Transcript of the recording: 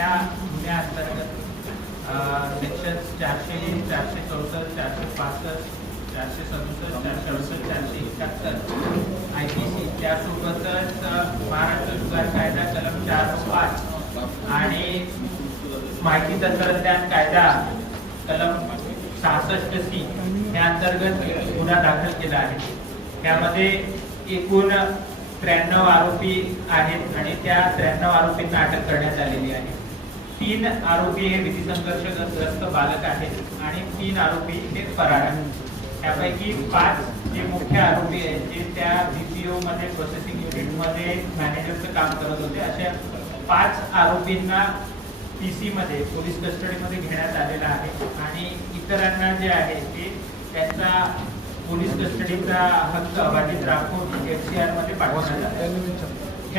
त्या गुन्ह्याअंतर्गत section 420, 464, 465, 467, 468, 471 IPC, त्यासोबतच महाराष्ट्र जुगार कायदा कलम 405 आणि माहिती तंत्रज्ञान कायदा कलम 66C या अंतर्गत गुन्हा दाखल केला आहे। त्यामध्ये एकूण 93 आरोपी आहेत आणि त्या 93 आरोपींना अटक करण्यात आलेली आहे। 3 आरोपी हे विधी संघर्षग्रस्त बालक आहेत आणि 3 आरोपी हे फरार आहेत। त्यापैकी 5 जे मुख्य आरोपी आहेत जे त्या BPO मध्ये प्रोसेसिंग युनिट मध्ये मॅनेजरचं काम करत होते, अशा 5 आरोपींना PC मध्ये पोलीस कस्टडीमध्ये घेण्यात आलेला आहे आणि इतरांना जे आहे ते त्यांचा पोलीस कस्टडीचा हक्क अबाधित राखून FCR मध्ये पाठवण्यात आला आहे।